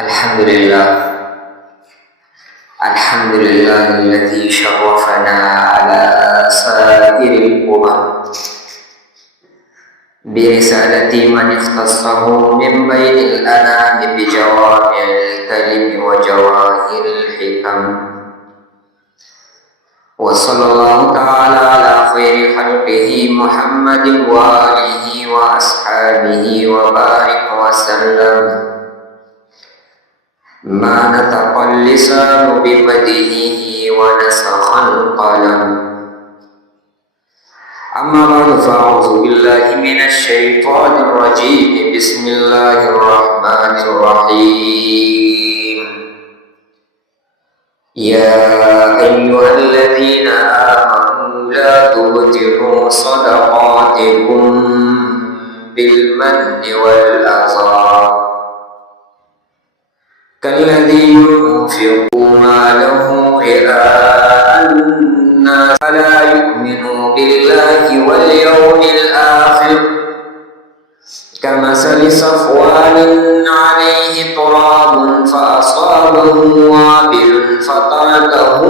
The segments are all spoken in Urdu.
الحمد لله الذي شرفنا على سائر الأمم برسالة من اختصه من بين الأنام بجوامع الكلم وجواهر الحكم، وصلى الله تعالى على خير خلقه محمد وآله وأصحابه وبارك وسلم. ما نطق اللسان بمدحه ونسخ القلم. أما بعد فأعوذ بالله من الشيطان الرجيم. بسم الله الرحمن الرحيم. يا أيها الذين آمنوا لا تبطلوا صدقاتكم بالمن والأذى كالذي ينفق ماله رئاء الناس ولا يؤمن بالله واليوم الآخر كمثل صفوان عليه تراب فأصابه وابل فتركه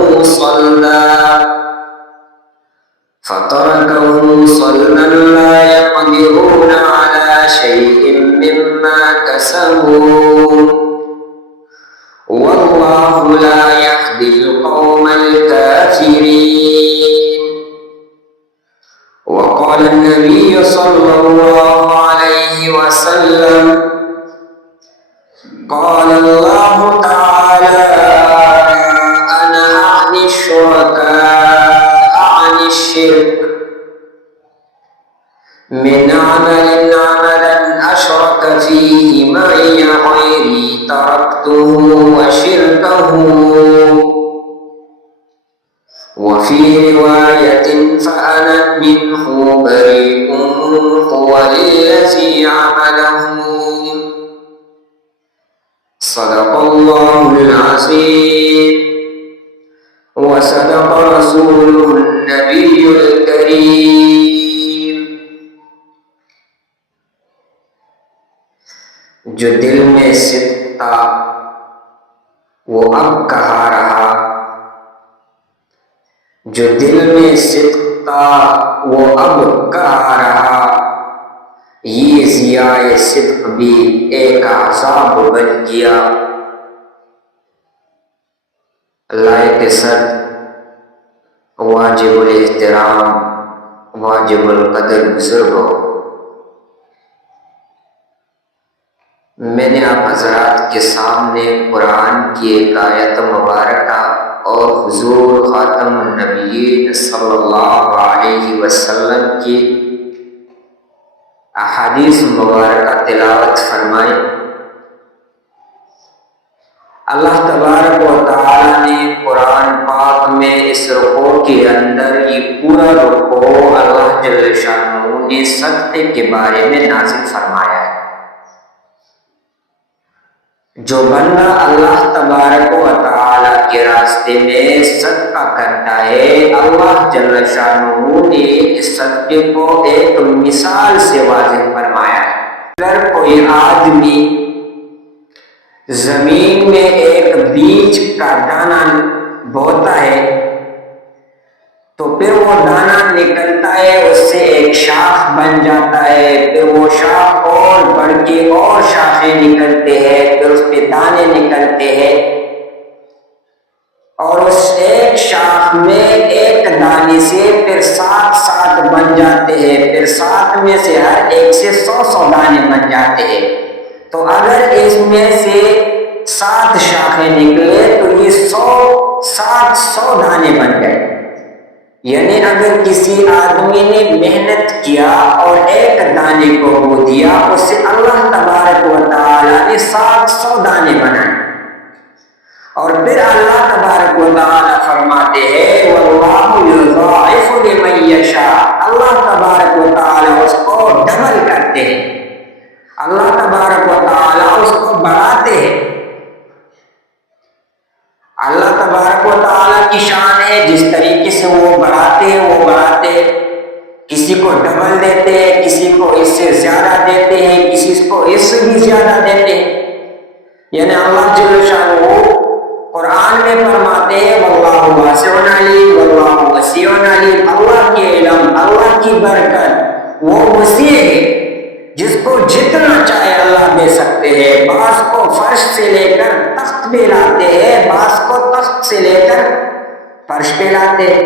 صلدا لا يقدرون على شيء مما كسبوا والله لا يهدي القوم الكافرين. وقال النبي صلى الله عليه وسلم: قال الله تعالى: أنا أغني الشركاء عن الشرك من عمل عملا أشرك فيه معي غيري تركته وشركه. وفي رواية: فأنا منه بريء هو للذي عمله. صدق الله العظيم وصدق رسوله النبي الكريم. جو دل میں صدق تھا وہ اب کہا رہا، جو دل میں صدق تھا وہ اب کہا رہا، یہ ضیاء صدق بھی ایک عذاب بن گیا. لائق صد واجب الاحترام واجب القدر بزرگوں، میں نے آپ حضرات کے سامنے قرآن کی ایک آیت مبارکہ اور حضور خاتم النبیین صلی اللہ علیہ وسلم کی احادیث مبارکہ تلاوت فرمائی. اللہ تبارک و تعالی نے قرآن پاک میں اس رکوع کے اندر یہ پورا رکوع اللہ جل شانہ نے صدقے کے بارے میں نازل فرمایا ہے. جو بندہ اللہ تبارک و تعالی کے راستے میں صدقہ کرتا ہے، اللہ جل شانہ نے اس صدقے کو ایک مثال سے واضح فرمایا ہے. اگر کوئی آدمی زمین میں ایک بیج کا دانہ بوتا ہے تو پھر وہ دانہ نکلتا ہے، اس سے ایک شاخ بن جاتا ہے، پھر وہ شاخ اور بڑھ کے اور شاخیں نکلتے ہیں، پھر اس پہ دانے نکلتے ہیں، اور اس ایک شاخ میں ایک دانے سے پھر 7 بن جاتے ہیں، پھر 7 میں سے ہر ایک سے 100 دانے بن جاتے ہیں. تو اگر اس میں سے 7 شاخیں نکلے تو یہ 700 دانے بن گئے. یعنی اگر کسی آدمی نے محنت کیا اور ایک دانے کو بو دیا، اس سے اللہ تبارک و تعالی نے 700 دانے بنائے. اور پھر اللہ تبارک و تعالی فرماتے ہیں: واللہ یضاعف لمن یشاء. اللہ تبارک و تعالی اس کو ڈبل کرتے ہیں، اللہ تبارک و تعالی اس کو بڑھاتے ہیں. اللہ تبارک و تعالی کی شان ہے، جس طریقے سے وہ بڑھاتے ہیں وہ بڑھاتے ہیں. کسی کو ڈبل دیتے ہیں، کسی کو اس سے زیادہ دیتے ہیں، کسی کو اس سے بھی زیادہ دیتے ہیں. یعنی اللہ جل شانہ قرآن میں فرماتے ہیں واللہ واسع علیم، واللہ وسیع علیم، اللہ کے علم، اللہ کی برکت وہ وسیع ہے، جس کو جتنا چاہے اللہ دے سکتے ہیں۔ بعض کو فرش سے لے کر تخت پہ لاتے ہیں، بعض کو تخت سے لے کر فرش پہ لاتے ہیں،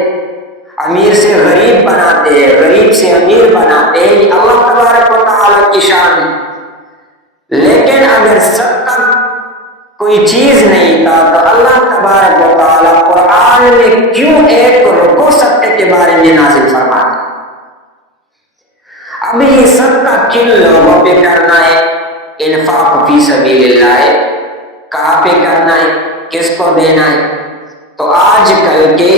امیر سے غریب بناتے ہیں، غریب سے امیر بناتے ہیں، اللہ تبارک و تعالیٰ کی شان ہے۔ لیکن اگر سب کا کوئی چیز نہیں تھا تو اللہ تبارک و تعالیٰ قرآن میں کیوں ایک رکوع صدقے کے بارے میں نازل فرماتے؟ اب یہ صدقہ کن لوگوں پہ کرنا ہے؟ انفاق فی سبیل اللہ ہے، کہاں پہ کرنا ہے، کس کو دینا ہے؟ تو آج کل کے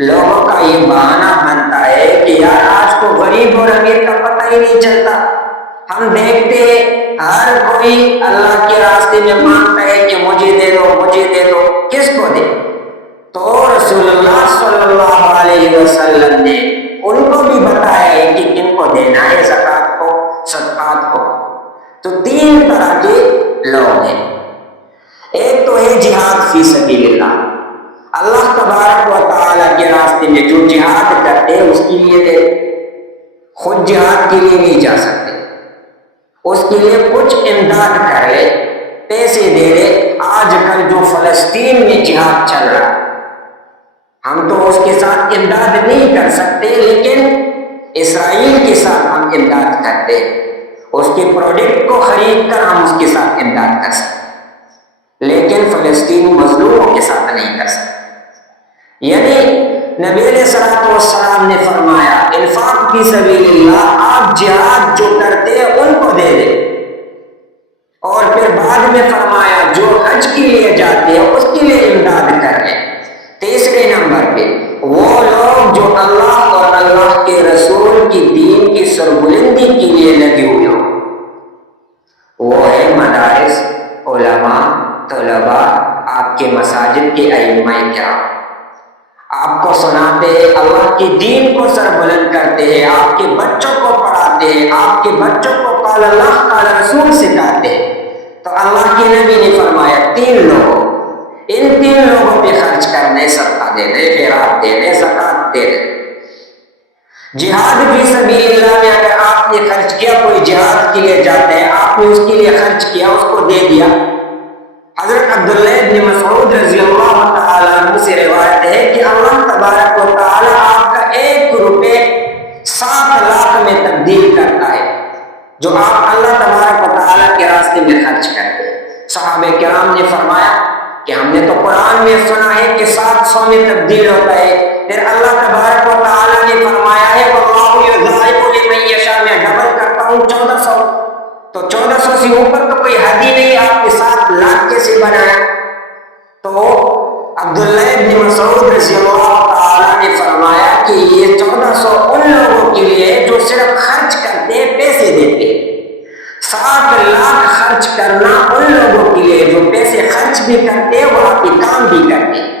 لوگوں کا یہ بہانہ بنتا ہے کہ یار آج کو غریب اور امیر کا پتہ ہی نہیں چلتا، ہم دیکھتے ہیں ہر کوئی اللہ کے راستے میں مانگتا ہے کہ مجھے دے دو، مجھے دے دو، کس کو دے؟ تو رسول اللہ صلی اللہ علیہ وسلم نے ان کو بھی بتایا ہے کہ کن کو دینا ہے زکوٰۃ کو، صدقات کو۔ تو تین طرح کے لوگ ہیں، ایک تو ہے جہاد فی سبیل اللہ، اللہ تبارک و تعالیٰ کے راستے میں جو جہاد کرتے ہیں اس کے لیے دے، خود جہاد کے لیے نہیں جا سکتے، اس کے لیے کچھ امداد کر لے، پیسے دے دے۔ آج کل جو فلسطین میں جہاد چل رہا ہے، ہم تو اس کے ساتھ امداد نہیں کر سکتے، لیکن اسرائیل کے ساتھ ہم امداد کرتے ہیں، اس کے پروڈکٹ کو خرید کر ہم اس کے ساتھ امداد کر سکتے، لیکن فلسطینی مظلوموں کے ساتھ نہیں کر سکتے۔ یعنی نبی علیہ الصلوۃ والسلام نے فرمایا انفاق فی سبیل اللہ، آپ جہاد جو کرتے ہیں ان کو دے دیں، اور پھر بعد میں فرمایا جو حج کے لیے جاتے ہیں اس کے لیے امداد کر لیں۔ تیسرے نمبر پہ وہ لوگ جو اللہ اور اللہ کے رسول کی دین کی سربلندی کے لیے لگے ہوئے ہوں، وہ ہے مدارس، علماء، طلباء، آپ کے مساجد کے ائمہ کرام، آپ کو سناتے ہیں، اللہ کی دین کو سربلند کرتے ہیں، آپ کے بچوں کو پڑھاتے ہیں، آپ کے بچوں کو قال اللہ قال رسول سکھاتے ہیں۔ تو اللہ کے نبی نے فرمایا تین لوگ، ان تین لوگوں پہ خرچ کرنے، صدقہ دینے، خیرات دینے، زکوٰۃ دینے۔ جہاد فی سبیل اللہ میں اگر آپ نے خرچ کیا، کوئی جہاد کے لیے جاتے ہیں، آپ نے اس کے لیے خرچ کیا، اس کو دے دیا۔ حضرت عبداللہ ابن مسعود رضی اللہ تعالیٰ عنہ سے روایت ہے کہ اللہ تبارک و تعالیٰ آپ کا 1 روپے 7 لاکھ میں تبدیل کرتا ہے، جو آپ اللہ تبارک و تعالیٰ کے راستے میں خرچ کرتے ہیں۔ صحابہ کرام نے فرمایا کہ ہم نے تو قرآن میں سنا ہے کہ 700 میں تبدیل ہوتا ہے، پھر اللہ تبارک و تعالیٰ نے فرمایا ہے واللہ یضاعف لمن یشاء، میں ڈبل کرتا ہوں 1400، تو 1400 سے اوپر تو کوئی حد ہی نہیں، آپ نے 7 لاکھ کیسے بنایا؟ تو عبداللہ ابن مسعود رضی اللہ تعالیٰ نے فرمایا کہ یہ 1400 ان لوگوں کے لیے ہے جو صرف خرچ کرتے ہیں، پیسے دیتے ہیں۔ 7 لاکھ خرچ کرنا ان لوگوں کے لیے جو پیسے خرچ بھی کرتے ہیں، وہ آپ کے کام بھی کرتے ہیں۔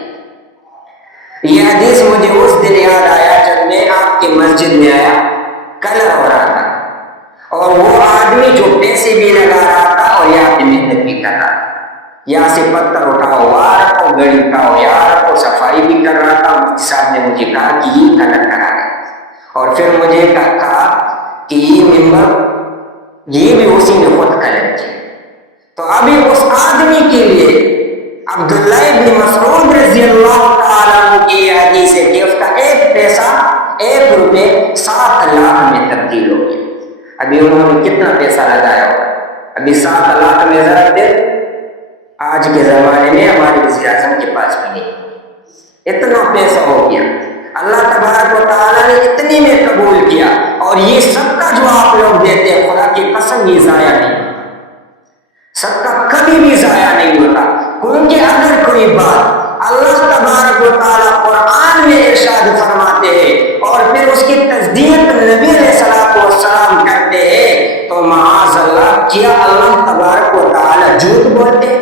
یہ حدیث مجھے اس دن یاد آیا جب میں آپ کی مسجد میں آیا، کلر ہو رہا تھا، اور وہ آدمی جو پیسے بھی لگا رہا تھا اور یہاں پہ محنت بھی کر رہا تھا، یہاں سے پتھر اٹھاؤ، وہاں رکھو، گڑی اٹھاؤ، یہاں رکھو، صفائی بھی کر رہا تھا۔ مفتی صاحب نے مجھے کہا کہ یہ کلر کرا ہے، اور پھر مجھے کہا کہ یہ ممبر یہ بھی اسی نے خود کلر کی۔ تو ابھی اس آدمی کے لیے عبداللہ ابن مسعود رضی اللہ تعالیٰ عنہ کی یہ حدیث ہے کہ اس کا 1 پیسہ 1 روپے 7 لاکھ میں تبدیل ہو گیا۔ ابھی انہوں نے کتنا پیسہ لگایا ہوگا؟ ابھی 7 لاکھ میں ذرا دیر آج کے زمانے میں ہمارے وزیر اعظم کے پاس بھی نہیں، اتنا پیسہ ہو گیا۔ اللہ تبارک و تعالیٰ نے اتنی میں قبول کیا، اور یہ صدقہ جو آپ لوگ دیتے ہیں، خدا کی قسم یہ ضائع نہیں ہوتا، صدقہ کبھی بھی ضائع نہیں ہوتا، کیونکہ اگر کوئی بات اللہ تبارک و تعالیٰ قرآن میں ارشاد فرماتے ہیں اور پھر اس کی تصدیق نبی علیہ الصلوۃ والسلام کرتے ہیں، تو معاذ اللہ کیا اللہ تبارک و تعالیٰ جھوٹ بولتے؟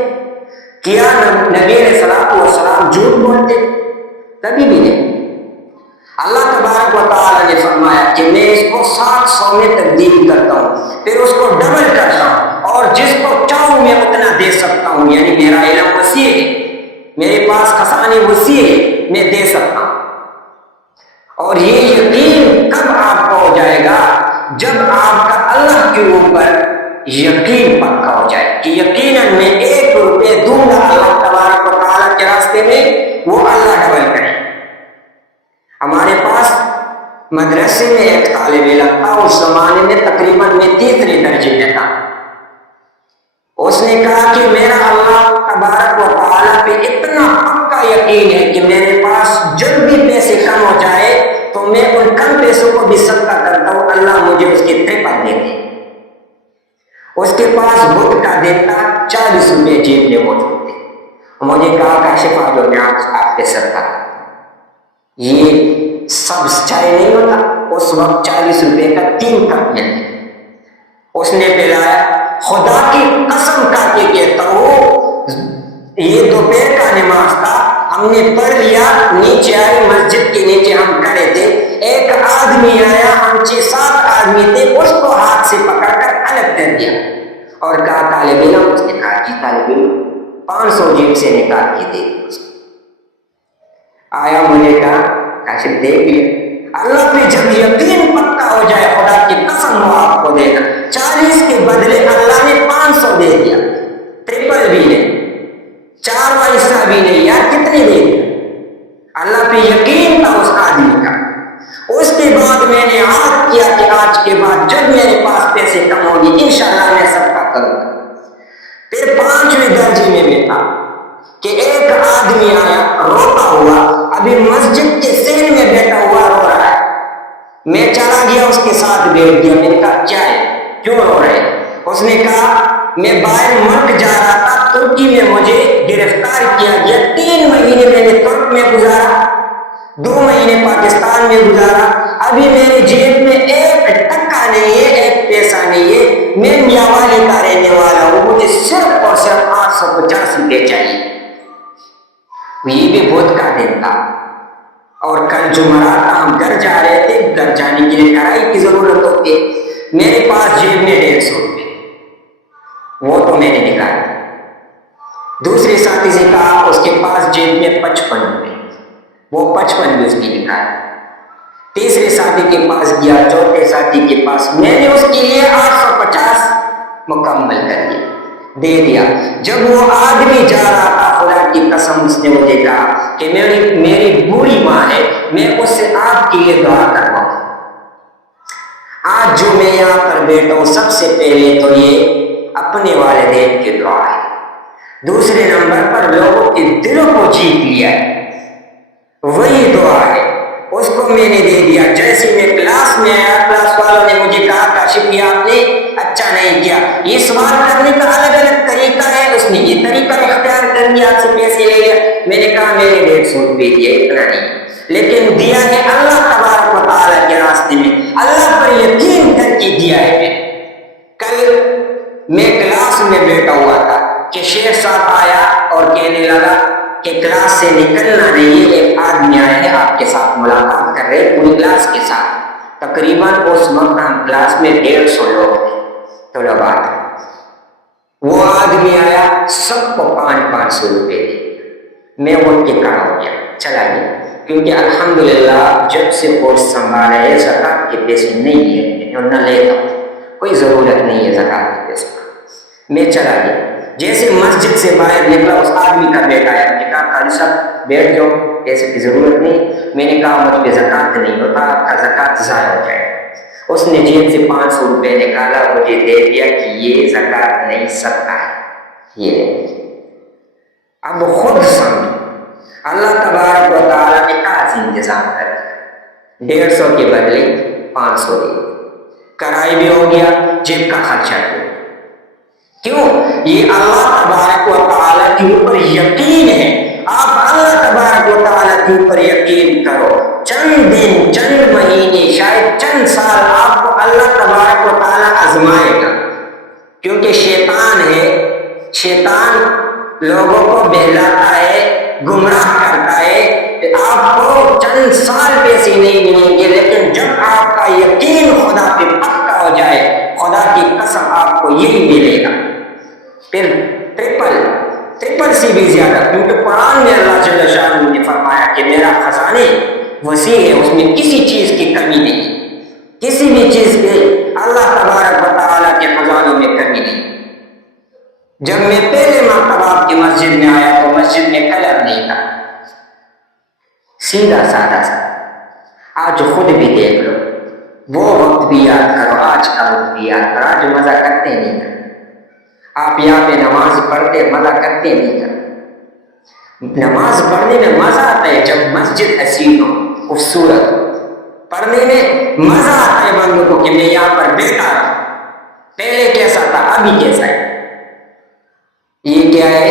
کیا نبی علیہ الصلوۃ والسلام جھوٹ بولتے؟ کبھی بھی نہیں۔ اللہ تبارک و تعالیٰ نے فرمایا کہ میں اس کو 700 میں تبدیل کرتا ہوں، پھر اس کو ڈبل کرتا ہوں، اور جس کو چاہوں میں اتنا دے سکتا ہوں، یعنی میرا علم وسیع ہے، میرے پاس خزانے وسیع ہے، میں دے سکتا ہوں۔ اور یہ یقین کب آپ کو ہو جائے گا؟ جب آپ کا اللہ کے اوپر یقین پکا ہو جائے کہ یقیناً میں 1 روپے دوں گا اللہ تبارک و تعالیٰ کے راستے میں، وہ اللہ ڈبل کرے۔ ہمارے پاس مدرسے میں ایک طالب علم تھا، اس زمانے میں تقریباً میں 3 درجے میں تھا۔ اس نے کہا کہ میرا اللہ تبارک و تعالیٰ پہ اتنا پکا یقین ہے کہ میرے پاس جب بھی پیسے کم ہو جائے تو میں ان کم پیسوں کو بھی صدقہ کرتا ہوں، اللہ مجھے اس کے 53 دیتے۔ اس کے پاس بدھ کا دن تھا، 40 روپے جیب میں موجود تھے۔ مجھے کہا کاشف جو میں آپ کے صدقہ کرتا ہوں۔ یہ سب چائے نہیں ہوتا، اس وقت 40 روپے کا 3 کپ ملتے۔ اس نے پلایا، خدا کی قسم کھا کے کہتا ہوں، یہ دوپہر کا نماز تھا، ہم نے پڑھ لیا، نیچے آئے، مسجد کے نیچے ہم کھڑے تھے، ایک آدمی آیا، ہم 6-7 آدمی تھے، اس کو ہاتھ سے پکڑ کر الگ کر دیا اور کہا طالب علم، اس نے کہا جی طالب علم، 500 جیب سے نکال کے دے۔ آیا، مجھے کہا کاشف دیکھ لیا، اللہ پہ جب یقین پکا ہو جائے، خدا کی قسم وہ آپ کو دے گا۔ 40 کے بدلے اللہ نے 500 دے دیا، ٹرپل بھی نہیں، 4واں حصہ بھی نہیں، یار کتنے دے دیا؟ اللہ پہ یقین تھا اس آدمی کا۔ اس کے بعد میں نے عہد کیا کہ آج کے بعد جب میرے پاس پیسے کم ہوں گے انشاءاللہ میں صدقہ کروں گا۔ پھر 5ویں درجے میں بھی تھا کہ ایک آدمی آیا روتا ہوا، ابھی مسجد کے سین میں بیٹھا ہوا رو رہا ہے، میں چلا گیا اس کے ساتھ بیٹھ گیا، میں نے کہا کیا ہے، کیوں رو رہے؟ اس نے کہا میں باہر ملک جا رہا تھا، ترکی میں مجھے گرفتار کیا گیا، 3 مہینے میں نے ترک میں گزارا، 2 مہینے پاکستان میں گزارا، ابھی میری جیب میں 1 ٹکا نہیں ہے، 1 پیسہ نہیں ہے، میں میاوالی کا رہنے والا ہوں، مجھے صرف اور صرف 850 روپے چاہیے۔ یہ بھی بدھ کا دن تھا اور کل جمعرات تھا، ہم گھر جا رہے تھے، گھر جانے کے لیے کڑھائی کی ضرورت ہوتی ہے، میرے پاس جیب میں 150 روپے، وہ تو میں نے نکالا۔ دوسرے ساتھی سے کہا، اس کے پاس جیب میں 55 روپے، وہ 55 بھی اس نے نکالا۔ تیسرے ساتھی کے پاس گیا، چوتھے ساتھی کے پاس، میں نے اس کے لیے 850 مکمل کر دیا، دے دیا۔ جب وہ آدمی جا رہا تھا، خدا کی قسم اس نے مجھے کہا کہ میری بوڑھی ماں ہے، میں اس سے آپ کے لیے دعا کرواؤں۔ آج جو میں یہاں پر بیٹھا ہوں، سب سے پہلے تو یہ اپنے والدین کی دعا ہے، دوسرے نمبر پر لوگوں کے دلوں کو جیت لیا ہے، وہی دعا ہے، اس کو میں نے دے دیا۔ جیسے میں کلاس میں آیا، کلاس والوں نے مجھے کہا کاشف یہ آپ نے اچھا نہیں کیا، یہ سوال کرنے کا الگ الگ طریقہ ہے، اس نے یہ طریقہ اختیار کر دیا، آپ سے پیسے لے لیا۔ میں نے کہا میں نے 150 روپے دیا، اتنا نہیں، لیکن دیا ہے اللہ تبارک و تعالیٰ کے راستے میں، اللہ پر یقین کر کے دیا ہے۔ میں کل میں کلاس میں بیٹھا ہوا تھا کہ شیخ صاحب آیا اور کہنے لگا کہ کلاس سے نکلنا نہیں ہے، ایک آدمی آیا ہے آپ کے ساتھ ملاقات کر رہے پوری کلاس کے ساتھ۔ تقریباً اس وقت ہم کلاس میں 150 لوگ تھے، طلباء تھے۔ وہ آدمی آیا، سب کو 500 روپے دے دیا، میں اٹھ کے کھڑا ہو گیا، چلا گیا، کیونکہ الحمدللہ جب سے کورس سنبھالا ہے زکوٰۃ کے پیسے نہیں ہے، میں نہ لیتا ہوں، کوئی ضرورت نہیں ہے زکوٰۃ کے پیسے کا، میں چلا گیا۔ جیسے مسجد سے باہر نکلا، اس آدمی کا بیٹا آیا، میں نے کہا قاری صاحب بیٹھ جاؤ، پیسے کی ضرورت نہیں، میں نے کہا مجھ پہ زکوٰۃ نہیں ہوتا، آپ کا زکوٰۃ ضائع ہو جائے۔ اس نے جیب سے 500 روپے نکالا، مجھے دے دیا کہ یہ زکوٰۃ نہیں صدقہ ہے، یہ اب خود سمجھ، اللہ تبارک و تعالیٰ نے خاص انتظام کر دیا، 150 کے بدلے 500 دے، کڑھائی بھی ہو گیا، جیب کا خرچہ بھی ہو گیا۔ کیوں؟ یہ اللہ تبارک و تعالیٰ کے اوپر یقین ہے۔ آپ اللہ تبارک و تعالیٰ کے اوپر یقین کرو، چند دن، چند مہینے، شاید چند سال آپ کو اللہ تبارک و تعالیٰ آزمائے گا، کیونکہ شیطان ہے، شیطان لوگوں کو بہلاتا ہے، گمراہ کرتا ہے۔ آپ کو چند سال پیسے نہیں ملیں گے، لیکن جب آپ کا یقین خدا پہ پکا ہو جائے، خدا کی قسم آپ کو یہی ملے گا۔ پھر ٹرپل سی بھی زیادہ، کیونکہ قرآن میں اللہ جل شانہ نے فرمایا کہ میرا خزانے وسیع ہے، اس میں کسی چیز کی کمی نہیں، کسی بھی چیز کے اللہ تبارک و تعالیٰ کے خزانوں میں کمی نہیں۔ جب میں پہلے مرتبہ آپ کی مسجد میں آیا تو مسجد میں کلر نہیں تھا، سیدھا سادہ سا۔ آج خود بھی دیکھ لو، وہ وقت بھی یاد کرو، آج کا وقت بھی یاد کرو، آج مزہ کرتے نہیں تھا۔ آپ یہاں پہ نماز پڑھتے مزہ کرتے نہیں تھا۔ نماز پڑھنے میں مزہ آتا ہے جب مسجد حسین ہو، خوبصورت ہو، پڑھنے میں مزہ آتا ہے بندوں کو کہ میں یہاں پر بیٹھا ہوں۔ پہلے کیسا تھا، ابھی کیسا ہے؟ یہ کیا ہے؟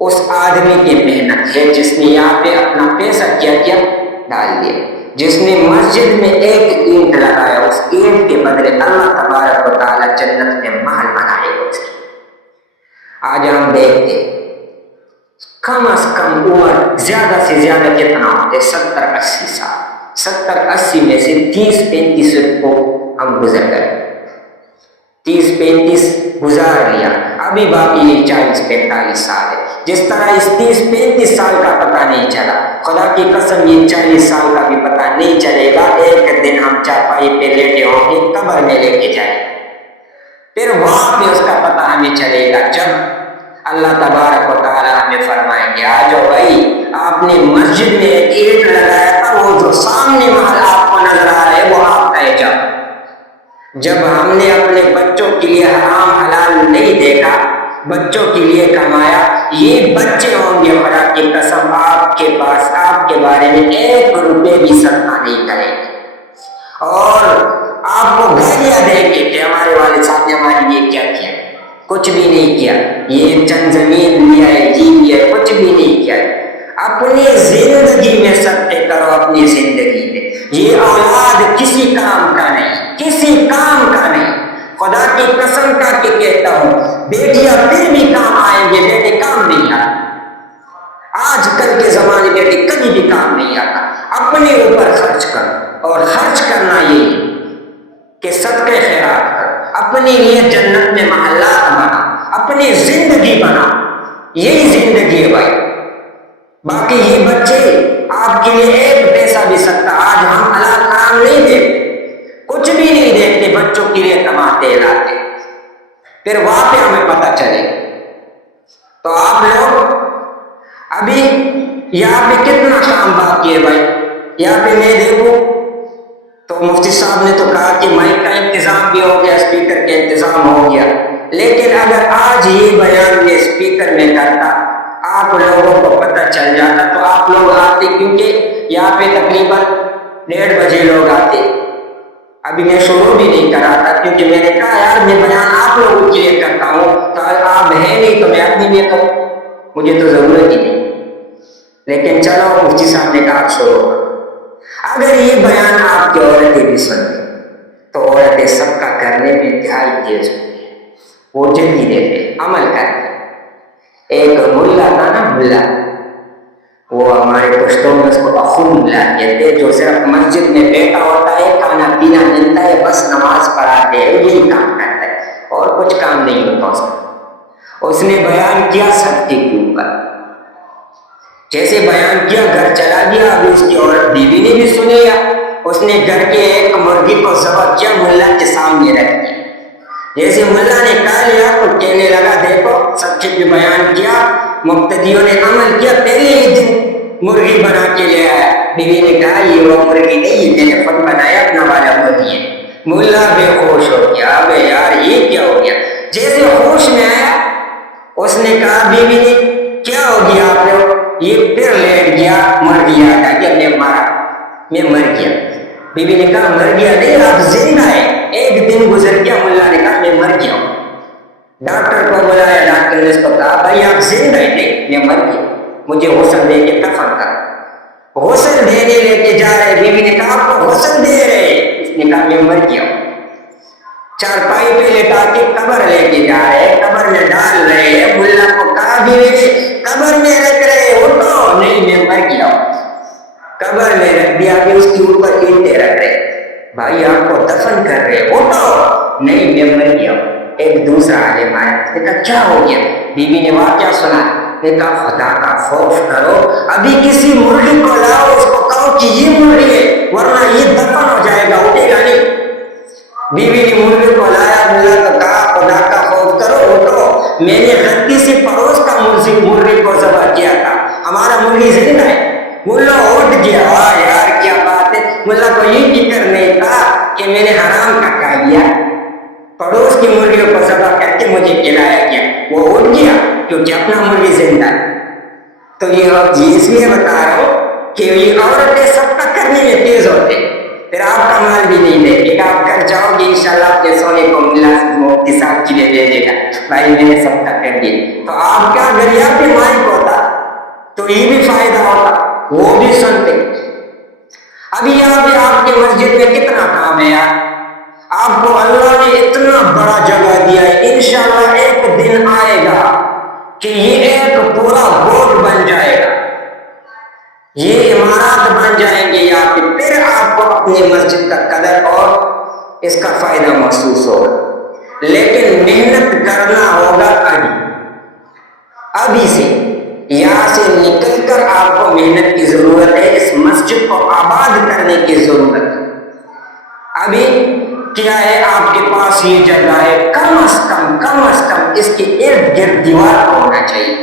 اس آدمی کی محنت ہے جس نے یہاں پہ اپنا پیسہ کیا ڈال دیا، جس نے مسجد میں ایک اینٹ لگایا، اس اینٹ کے بدلے اللہ تبارک و تعالیٰ جنت میں محل بنائے گا اس کی۔ آج ہم دیکھتے کم از کم عمر زیادہ سے زیادہ کتنا ہوتے؟ 70-80 سال۔ 70-80 میں سے 30-35 کو ہم گزر گئے، 30-35 گزار لیا، ابھی باقی یہ 40-45 سال ہے۔ جس طرح اس 30-35 سال کا پتہ نہیں چلا، خدا کی قسم یہ 40 سال کا بھی پتہ نہیں چلے گا۔ ایک دن ہم چارپائی پہ لیٹے ہوں گے، قبر میں لے کے جائیں، پھر وہاں پہ اس کا پتہ ہمیں چلے گا جب اللہ تبارک و تعالیٰ ہمیں فرمائیں گے آ جاؤ بھائی، آپ نے مسجد میں ایک اینٹ لگایا تھا، وہ جو سامنے محل آپ کو نظر آ رہا ہے وہ آپ کا ہے۔ جب ہم نے اپنے بچوں کے لیے حرام حلال نہیں دیکھا، بچوں کے لیے کمایا، یہ بچے ہوں گے خدا کی قسم آپ کے پاس آپ کے بارے میں 1 روپے بھی صدقہ نہیں کریں گے، اور آپ کو گالیاں دیں گے کہ ہمارے والد صاحب نے ہمارے لیے کیا کیا، کچھ بھی نہیں کیا، یہ چند زمین لیا ہے، جی لیا ہے، کچھ بھی نہیں کیا ہے۔ اپنی زندگی میں صدقے کرو، اپنی زندگی میں۔ یہ اولاد کسی کام کا نہیں، کسی کام کا نہیں، خدا کی قسم کا کہ کہتا ہوں، بیٹیاں پھر بھی کام آئیں گے، بیٹے کام نہیں آتا۔ آج کل کے زمانے میں بیٹے کبھی بھی کام نہیں آتا۔ اپنے اوپر خرچ کر، اور خرچ کرنا یہ کہ صدقے خیرات کر، اپنے لیے جنت میں محلات بنا، اپنی زندگی بنا، یہی زندگی ہے بھائی۔ باقی یہ بچے آپ کے لیے 1 پیسہ بھی سکتا، آج ہم حلال حرام نہیں دیکھتے، کچھ بھی نہیں دیکھتے، بچوں کے لیے کماتے لاتے، پھر وہاں پہ ہمیں پتہ چلے۔ تو آپ لوگ ابھی یہاں پہ کتنا کام باقی ہے بھائی؟ یہاں پہ میں دیکھوں تو مفتی صاحب نے تو کہا کہ مائک کا انتظام بھی ہو گیا، اسپیکر کا انتظام ہو گیا، لیکن اگر آج یہ بیان میں اسپیکر میں کرتا، آپ لوگوں کو پتہ چل جاتا تو آپ لوگ آتے، کیونکہ یہاں پہ تقریباً 1:30 بجے لوگ آتے۔ ابھی میں شروع بھی نہیں کرا تھا کیونکہ میں نے کہا یار میں بیان آپ لوگوں کے لیے کرتا ہوں، تو آپ ہیں نہیں تو میں اپنی لیے کروں، مجھے تو ضرورت ہی نہیں، لیکن چلو مفتی صاحب نے کہا شروع کرو۔ اگر یہ بیان آپ کی عورتیں بھی سنیں تو عورتیں سب کا کرنے میں انتہائی تیز ہوتی ہیں، وہ جلدی دیتے عمل کرتے۔ ایک ملا تھا نا، ملا، وہ ہمارے پشتوں میں اس کو اخون ملا کہتے، جو صرف مسجد میں بیٹھا ہوتا ہے، کھانا پینا ملتا ہے، بس نماز پڑھاتے ہیں، یہی کام کرتا ہے اور کچھ کام نہیں ہوتا اس کا۔ اس نے بیان کیا صدقے کے اوپر، جیسے بیان کیا گھر چلا گیا، ابھی اس کی عورت بیوی نے بھی سن لیا، اس نے گھر کے ایک مرغی کو ذبح کیا، ملا کے سامنے رکھ دیا۔ جیسے ملا نے کہا لیا تو کہنے لگا دیکھو صدقے پہ بیان کیا، مقتدیوں نے عمل کیا، پہلے ہی دن مرغی بنا کے لے آیا۔ بیوی نے کہا یہ وہ مرغی نہیں، یہ میں نے خود بنایا، اپنا والا مرغی ہے۔ ملا بے ہوش ہو گیا، ابے یار یہ کیا ہو گیا؟ جیسے ہوش میں آیا اس نے کہا بیوی نے کیا ہو گیا آپ لوگ؟ یہ پھر لیٹ گیا، مر گیا، کہ میں مارا، میں مر گیا۔ بیوی نے کہا مر گیا نہیں، آپ زندہ ہے۔ 1 دن گزر گیا، ملا نے کہا میں مر گیا ہوں۔ ڈاکٹر کو بلایا، ڈاکٹر نے اس کو کہا بھائی آپ زندہ ہے؟ نہیں، میں مر گیا، مجھے غسل دے کے دفن کر۔ غسل دینے لے کے جا رہے، بیوی نے کہا آپ کو غسل دے رہے؟ اس نے کہا میں مر گیا ہوں۔ چارپائی پہ لٹا کے قبر لے کے جا رہے، قبر میں ڈال رہے، ملا کو کہا بیوی نے قبر میں رکھ رہے، اٹھو، نہیں میں مر گیا ہوں۔ قبر میں رکھ دیا، کہ اس کے اوپر اینٹیں رکھ رہے، بھائی آپ کو دفن کر رہے، اٹھو، نہیں میں مر گیا ہوں۔ ایک دوسرا عالم آیا، اس نے کہا کیا ہو گیا؟ بیوی نے واقعہ سنا، نے کہا خدا کا خوف کرو، ابھی کسی مرغی کو لاؤ، اس کو کہو کہ یہ مرغی ہے، ورنہ یہ دفن ہو جائے گا، اٹھے گا نہیں۔ بیوی نے مرغی کو لایا، ملا تو کہا خدا کا خوف کرو، اٹھو، میں نے غلطی سے پڑوس کا مرغی کو ذبح کیا تھا، ہمارا مرغی زندہ ہے۔ ملا اٹھ گیا، یار کیا بات ہے، ملا کو یہ فکر نہیں تھا کہ میں نے حرام کا کھا لیا، پڑوس کی مرغیوں کو ذبح کر کے مجھے کھلایا گیا، وہ اٹھ گیا کیونکہ اپنا مرغی زندہ ہے۔ تو یہ اس لیے بتا رہا ہوں کہ یہ عورتیں سب کا کرنے میں تیز ہوتے، پھر آپ کا مال بھی نہیں دے گا، آپ گھر جاؤ گے انشاءاللہ آپ کے سونے کو ملا مفتی صاحب کے لیے بھیجے گا، بھائی میں نے سب کا کر دیا، تو آپ کا دریا پہ مائک ہوتا تو یہ بھی فائدہ ہوتا، وہ بھی سنتے۔ ابھی یہاں پہ آپ کے مسجد میں کتنا کام ہے یار، آپ کو اللہ نے اتنا بڑا جگہ دیا ہے، انشاءاللہ ایک دن آئے گا کہ یہ ایک پورا بورڈ بن جائے گا، یہ عمارات بن جائیں گے یہاں پہ، پھر آپ کو اپنی مسجد کا قدر اور اس کا فائدہ محسوس ہوگا، لیکن محنت کرنا ہوگا ابھی سے، یہاں سے نکل کر آپ کو محنت کی ضرورت ہے، اس مسجد کو آباد کرنے کی ضرورت ہے۔ ابھی کیا ہے آپ کے پاس یہ جگہ ہے، کم از کم اس کے ارد گرد دیوار ہونا چاہیے،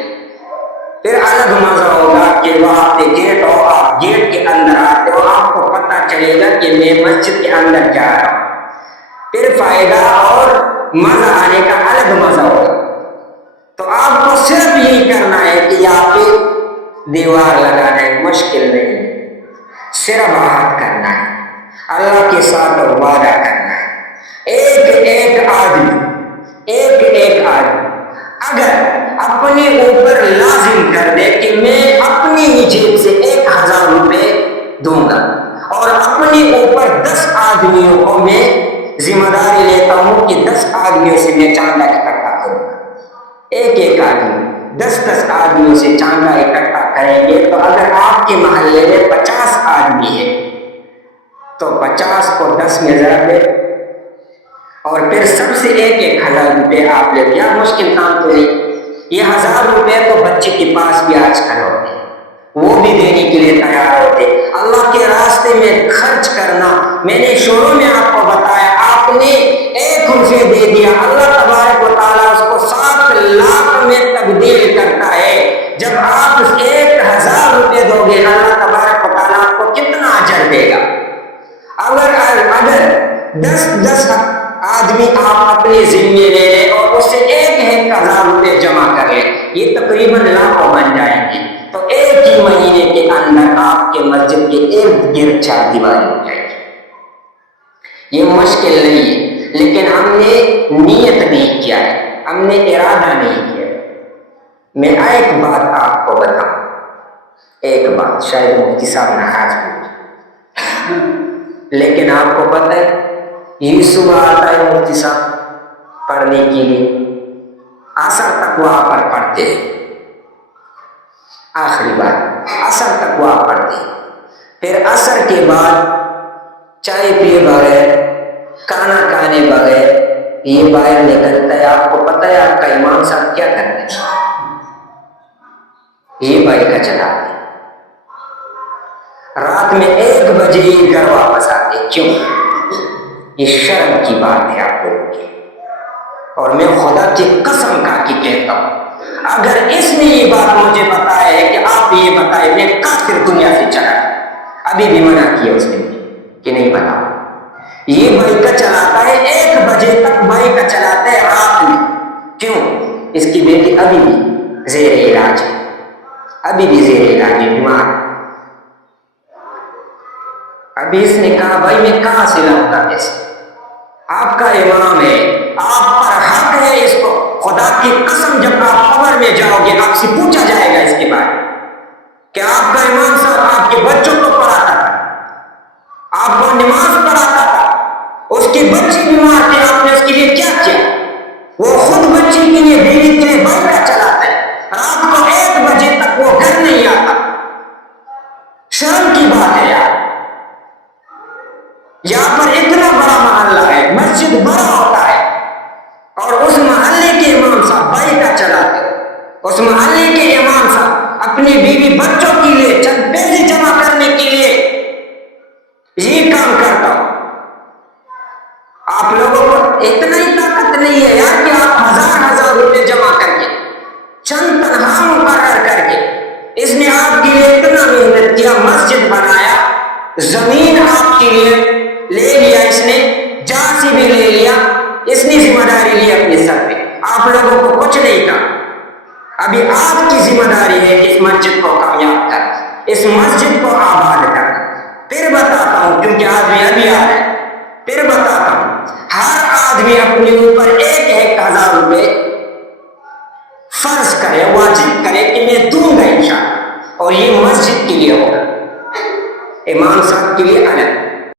پھر الگ مزہ ہوگا کہ وہاں پہ گیٹ ہو، آپ گیٹ کے اندر آتے ہو، آپ کو پتہ چلے گا کہ میں مسجد کے اندر جا رہا ہوں، پھر فائدہ اور مزہ آنے کا الگ مزہ ہوگا۔ تو آپ کو صرف یہی کرنا ہے کہ یہاں پہ دیوار لگانا ہے، مشکل نہیں ہے، صرف عہد کرنا ہے، اللہ کے ساتھ وعدہ کرنا ہے، ایک آدمی اگر اپنے اوپر لازم کر دے کہ میں اپنی ہی جیب سے 1000 روپے دوں گا اور اپنے اوپر 10 آدمیوں کو میں ذمہ داری لیتا ہوں کہ 10 آدمیوں سے میں چاندہ اکٹھا کروں گا، ایک آدمی 10 آدمیوں سے چاندہ اکٹھا کریں گے، تو اگر آپ کے محلے میں 50 آدمی ہے تو 50 کو 10 میں ضرب دے اور پھر سب سے 1000 روپے آپ لے دیا، مشکل کام تو نہیں، یہ 1000 روپے تو بچے کے پاس بھی آج کل ہوتے، وہ بھی دینے کے لیے تیار ہوتے، اللہ کے راستے میں خرچ کرنا، میں نے شروع میں آپ کو بتایا، آپ نے 1 روپے دے دیا، اللہ تبارک و تعالیٰ اس کو 7 لاکھ میں تبدیل کرتا ہے، جب آپ 1000 روپے دو گے اللہ تبارک و تعالیٰ آپ کو کتنا اجر دے گا۔ اگر 10 آدمی آپ اپنے ذمے لے لیں اور اس سے 1000 روپے جمع کر لیں، یہ تقریباً لاکھوں بن جائیں گے، تو ایک ہی مہینے کے اندر آپ کے مسجد کے ارد گرد 4 دیواری ہو جائے گی۔ یہ مشکل نہیں ہے، لیکن ہم نے نیت نہیں کیا ہے، ہم نے ارادہ نہیں کیا۔ میں ایک بات آپ کو بتاؤں، ایک بات، شاید مفتی صاحب ناراض ہو، لیکن آپ کو پتہ ہے یہ صبح آتا ہے مفتی صاحب پڑھنے کے لیے، عصر تک وہاں پر پڑھتے ہیں، آخری بات عصر تک وہاں پڑھتے ہیں، پھر عصر کے بعد چائے پیے بغیر، کھانا کھانے بغیر یہ باہر نکلتا ہے۔ آپ کو پتہ ہے آپ کا امام صاحب کیا کرتے ہیں؟ یہ بائک کا چلاتے ہیں، رات میں 1 بجے ہی گھر واپس آتے، کیوں؟ یہ شرم کی بات ہے آپ لوگوں کی، اور میں خدا کی قسم کھا کے کہتا ہوں، اگر اس نے یہ بات مجھے بتایا ہے کہ آپ یہ بتائے میں کافر دنیا سے چلا، ابھی بھی منع کیا اس نے کہ نہیں بتاؤ، یہ بائک کا چلاتا ہے 1 بجے تک بائک کا چلاتا ہے رات میں، کیوں؟ اس کی بیٹی ابھی بھی زیر علاج ہے، ابھی بھی زیر علاج ہے، بیمار۔ ابھی اس نے کہا بھائی میں کہاں سے لاؤں گا پیسے، آپ کا امام ہے، آپ پر حق ہے، اس کو خدا کی قسم جب آپ قبر میں جاؤ گے آپ سے پوچھا جائے گا اس کے بارے کہ آپ کا امام صاحب آپ کے بچوں کو پڑھاتا تھا، آپ کو نماز پڑھاتا تھا، اس کی بچی بیمار تھی، آپ نے اس کے لیے کیا کیا؟ وہ خود بچی کے لیے بیوی کے لیے بائک کا چلاتا ہے، رات کو 1 بجے تک وہ گھر نہیں آتا، شرم کی بات ہے یار۔ یہاں پر اتنا بڑا محلہ ہے، مسجد بڑا ہوتا ہے، اور اس اس محلے کے امام صاحب اپنی بیوی بچوں کے لیے چند پیسے جمع کرنے کے لیے یہ کام کرتا ہوں. آپ لوگوں کو اتنا ہی طاقت نہیں ہے یار کہ آپ ہزار روپے جمع کر کے چند تنہا مقرر کر کے اس نے آپ کے لیے اتنا محنت کیا, مسجد بنایا, زمین آپ کے لیے لے لیا, اس نے جانچ بھی لے لیا, اس نے ذمہ داری لی اپنے سر پہ, آپ لوگوں کو کچھ نہیں کہا. ابھی آپ کی ذمہ داری ہے اس مسجد کو کامیاب کر, اس مسجد کو آباد کر. پھر بتاتا ہوں, کیونکہ آدمی ابھی آ رہا ہے, پھر بتاتا ہوں. ہر آدمی اپنے اوپر 1,000 روپے فرض کرے, واجب کرے کہ میں دوں گا انشاءاللہ, اور یہ مسجد کے لیے ہوگا, امام صاحب کے لیے الگ,